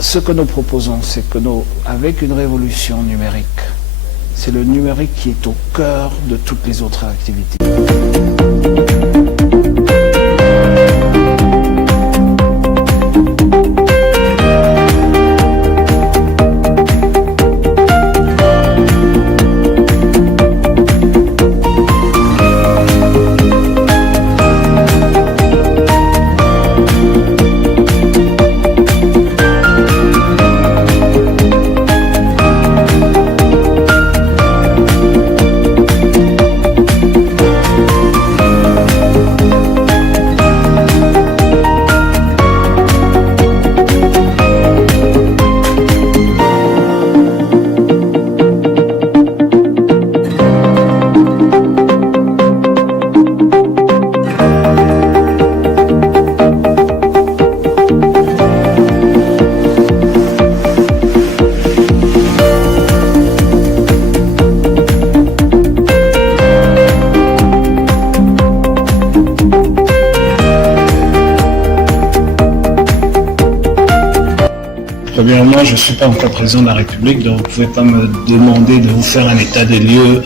ce que nous proposons, c'est que avec une révolution numérique, c'est le numérique qui est au cœur de toutes les autres activités. Premièrement, je ne suis pas encore président de la République, donc vous ne pouvez pas me demander de vous faire un état des lieux.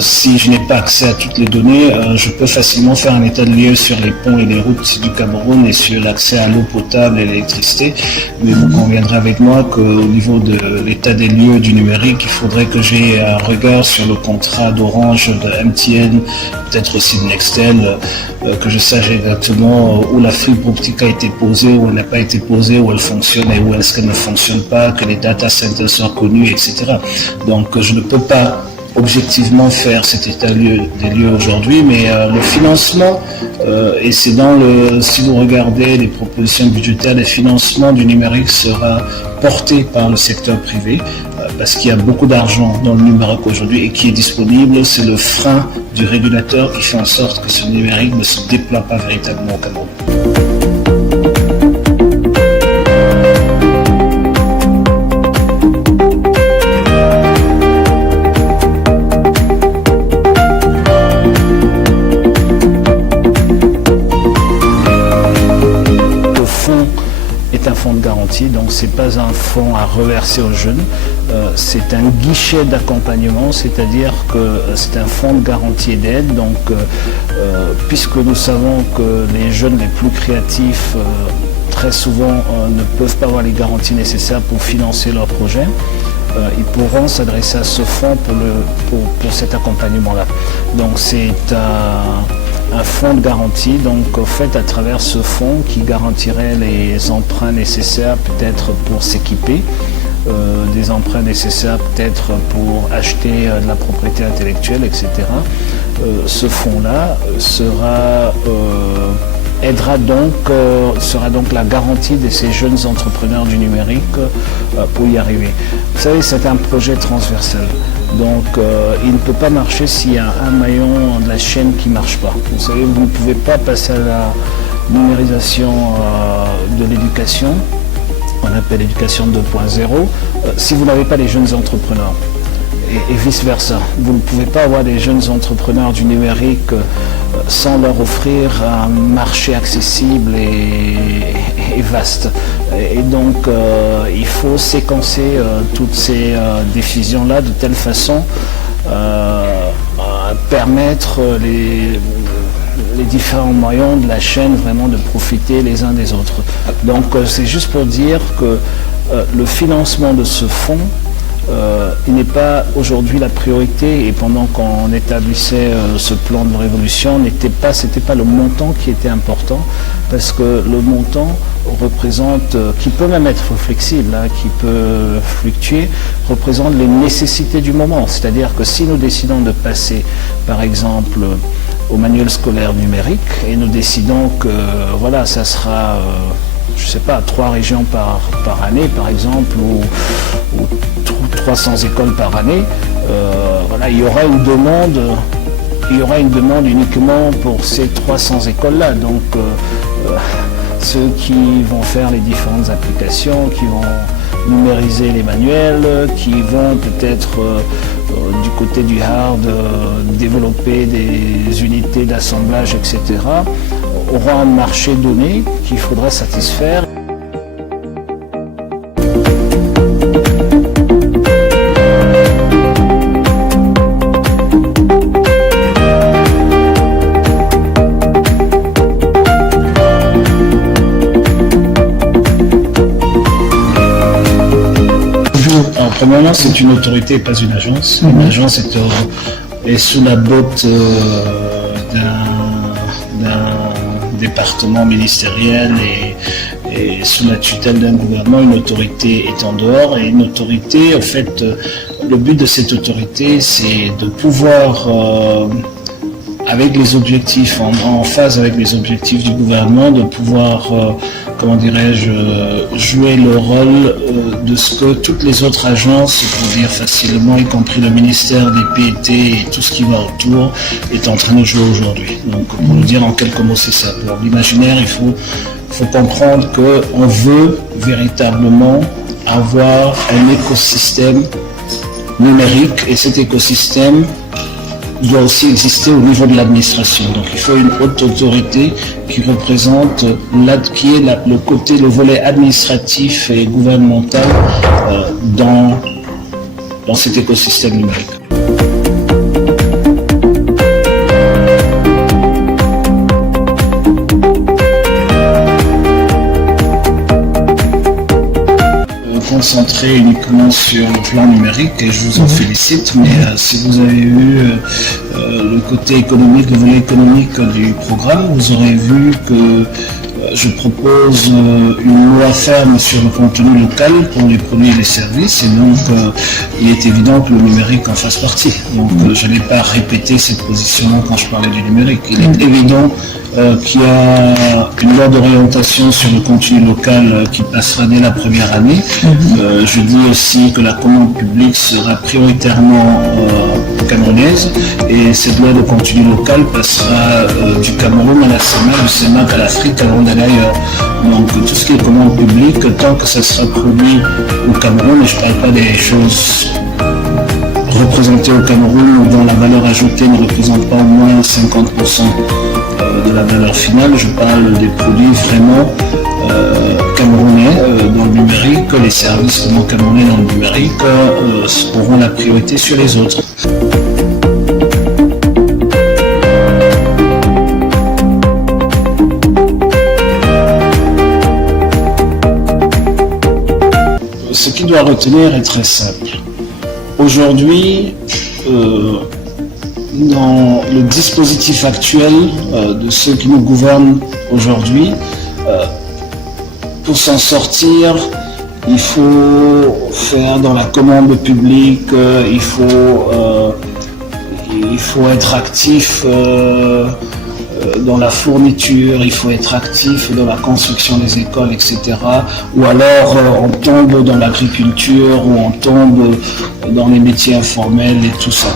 Si je n'ai pas accès à toutes les données, je peux facilement faire un état de lieux sur les ponts et les routes du Cameroun et sur l'accès à l'eau potable et l'électricité. Mais vous conviendrez avec moi qu'au niveau de l'état des lieux du numérique, il faudrait que j'ai un regard sur le contrat d'Orange, de MTN, peut-être aussi de Nextel, que je sache exactement où la fibre optique a été posée, où elle n'a pas été posée, où elle fonctionne et où est-ce qu'elle ne fonctionne pas, que les data centers soient connus, etc. Donc je ne peux pas objectivement faire cet état des lieux aujourd'hui, mais le financement, et c'est dans si vous regardez les propositions budgétaires, le financement du numérique sera porté par le secteur privé, parce qu'il y a beaucoup d'argent dans le numérique aujourd'hui et qui est disponible. C'est le frein du régulateur qui fait en sorte que ce numérique ne se déploie pas véritablement au Cameroun. Un fonds de garantie, donc c'est pas un fonds à reverser aux jeunes, c'est un guichet d'accompagnement, c'est-à-dire que c'est un fonds de garantie et d'aide. Donc puisque nous savons que les jeunes les plus créatifs très souvent ne peuvent pas avoir les garanties nécessaires pour financer leur projet, ils pourront s'adresser à ce fonds pour cet accompagnement-là. Donc c'est un fonds de garantie, donc fait à travers ce fonds qui garantirait les emprunts nécessaires peut-être pour s'équiper, des emprunts nécessaires peut-être pour acheter de la propriété intellectuelle, etc. Ce fonds-là sera donc la garantie de ces jeunes entrepreneurs du numérique pour y arriver. Vous savez, c'est un projet transversal. Donc il ne peut pas marcher s'il y a un maillon de la chaîne qui ne marche pas. Vous savez, vous ne pouvez pas passer à la numérisation de l'éducation, on appelle l'éducation 2.0, si vous n'avez pas les jeunes entrepreneurs. Et vice-versa. Vous ne pouvez pas avoir des jeunes entrepreneurs du numérique sans leur offrir un marché accessible et vaste. Et donc, il faut séquencer toutes ces décisions-là de telle façon à permettre les différents maillons de la chaîne vraiment de profiter les uns des autres. Donc, c'est juste pour dire que le financement de ce fonds il n'est pas aujourd'hui la priorité, et pendant qu'on établissait ce plan de révolution, c'était pas le montant qui était important, parce que le montant représente, qui peut même être flexible, qui peut fluctuer, représente les nécessités du moment. C'est-à-dire que si nous décidons de passer, par exemple, au manuel scolaire numérique, et nous décidons que voilà, ça sera je ne sais pas, 3 régions par année par exemple, ou 300 écoles par année, voilà, il y aura une demande uniquement pour ces 300 écoles-là. Donc ceux qui vont faire les différentes applications, qui vont numériser les manuels, qui vont peut-être du côté du hard développer des unités d'assemblage, etc., auront un marché donné qu'il faudra satisfaire. Premièrement, c'est une autorité, pas une agence. Une agence est sous la botte d'un département ministériel et sous la tutelle d'un gouvernement. Une autorité est en dehors, et une autorité, en fait, le but de cette autorité, c'est de pouvoir, avec les objectifs, en phase avec les objectifs du gouvernement, de pouvoir, comment dirais-je, jouer le rôle de ce que toutes les autres agences, pour dire facilement, y compris le ministère des PET et tout ce qui va autour, est en train de jouer aujourd'hui. Donc, pour le dire en quelques mots, c'est ça. Pour l'imaginaire, il faut comprendre qu'on veut véritablement avoir un écosystème numérique, et cet écosystème doit aussi exister au niveau de l'administration. Donc il faut une haute autorité qui représente le volet administratif et gouvernemental dans cet écosystème numérique. Concentré uniquement sur le plan numérique, et je vous en félicite, mais si vous avez eu le côté économique, le volet économique du programme, vous aurez vu que je propose une loi ferme sur le contenu local pour les produits et les services, et donc il est évident que le numérique en fasse partie. Donc je n'ai pas répété cette position quand je parlais du numérique. Il est évident qu'il y a une loi d'orientation sur le contenu local qui passera dès la première année. Je dis aussi que la commande publique sera prioritairement camerounaise, et cette loi de contenu local passera du Cameroun à la CEMAC, du CEMAC à l'Afrique, à l'Onde d'ailleurs. Donc tout ce qui est commande publique, tant que ça sera produit au Cameroun, et je ne parle pas des choses représentées au Cameroun ou dont la valeur ajoutée ne représente pas au moins 50% de la valeur finale, je parle des produits vraiment camerounais dans le numérique. Les services vraiment camerounais dans le numérique auront la priorité sur les autres. Ce qu'il doit retenir est très simple. Aujourd'hui, dans le dispositif actuel de ceux qui nous gouvernent aujourd'hui, pour s'en sortir, il faut faire dans la commande publique, il faut être actif dans la fourniture, il faut être actif dans la construction des écoles, etc. Ou alors on tombe dans l'agriculture, ou on tombe dans les métiers informels et tout ça.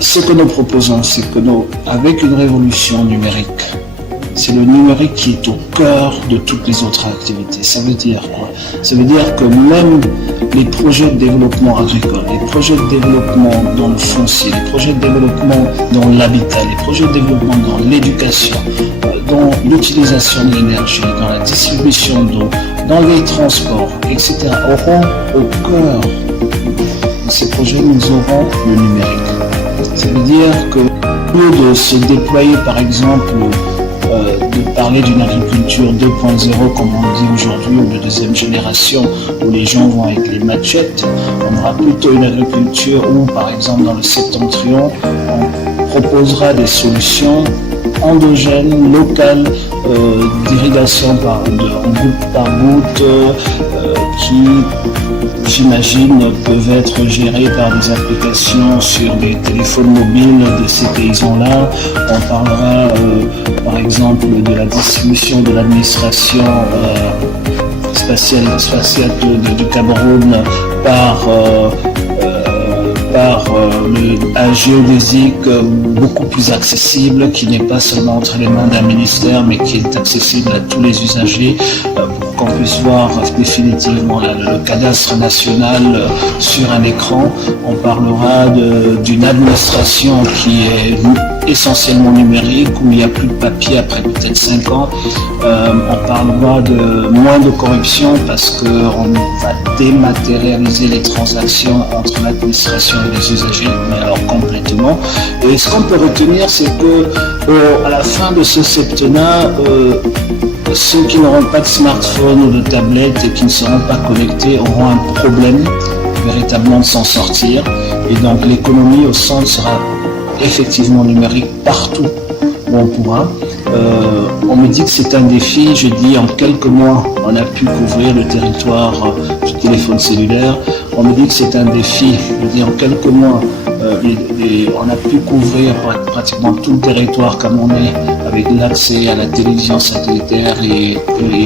Ce que nous proposons, c'est que avec une révolution numérique, c'est le numérique qui est au cœur de toutes les autres activités. Ça veut dire quoi? Ça veut dire que même les projets de développement agricole, les projets de développement dans le foncier, les projets de développement dans l'habitat, les projets de développement dans l'éducation, dans l'utilisation de l'énergie, dans la distribution d'eau, dans les transports, etc., auront au cœur de ces projets, nous aurons le numérique. Ça veut dire que au lieu de se déployer, par exemple, de parler d'une agriculture 2.0 comme on dit aujourd'hui, ou de deuxième génération, où les gens vont avec les machettes, on aura plutôt une agriculture où, par exemple, dans le septentrion, on proposera des solutions endogènes, locales, d'irrigation en goutte par goutte, qui, j'imagine, peuvent être gérées par des applications sur des téléphones mobiles de ces paysans-là. On parlera, par exemple, de la distribution de l'administration spatiale du Cameroun par un géodésique beaucoup plus accessible, qui n'est pas seulement entre les mains d'un ministère, mais qui est accessible à tous les usagers, pour qu'on puisse voir définitivement le cadastre national sur un écran. On parlera d'une administration qui est essentiellement numérique, où il n'y a plus de papier après peut-être 5 ans. On parlera de moins de corruption, parce qu'on va dématérialiser les transactions entre l'administration et les usagers, mais alors complètement. Et ce qu'on peut retenir, c'est que à la fin de ce septennat, ceux qui n'auront pas de smartphone ou de tablette et qui ne seront pas connectés auront un problème véritablement de s'en sortir. Et donc l'économie au centre sera effectivement numérique partout où on pourra. On me dit que c'est un défi, je dis en quelques mois on a pu couvrir le territoire du téléphone cellulaire. On me dit que c'est un défi, je dis en quelques mois on a pu couvrir pratiquement tout le territoire camerounais avec l'accès à la télévision satellitaire et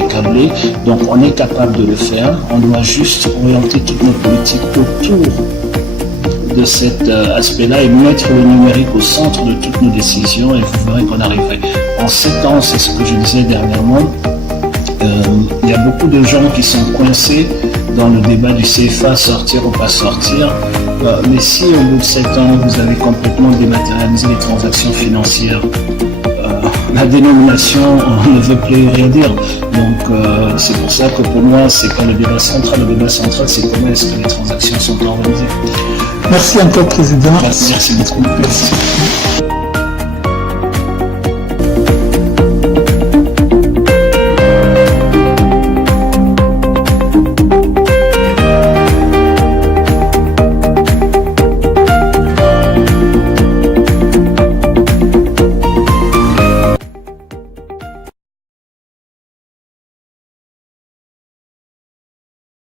câblée. Donc on est capable de le faire, on doit juste orienter toute notre politique autour de cet aspect-là et mettre le numérique au centre de toutes nos décisions et vous verrez qu'on arriverait. En 7 ans, c'est ce que je disais dernièrement, il y a beaucoup de gens qui sont coincés dans le débat du CFA, sortir ou pas sortir. Mais si au bout de 7 ans, vous avez complètement dématérialisé les transactions financières, la dénomination ne veut plus rien dire. Donc c'est pour ça que pour moi, c'est pas le débat central. Le débat central, c'est comment est-ce que les transactions sont organisées. Merci encore, Président. Merci beaucoup. Merci.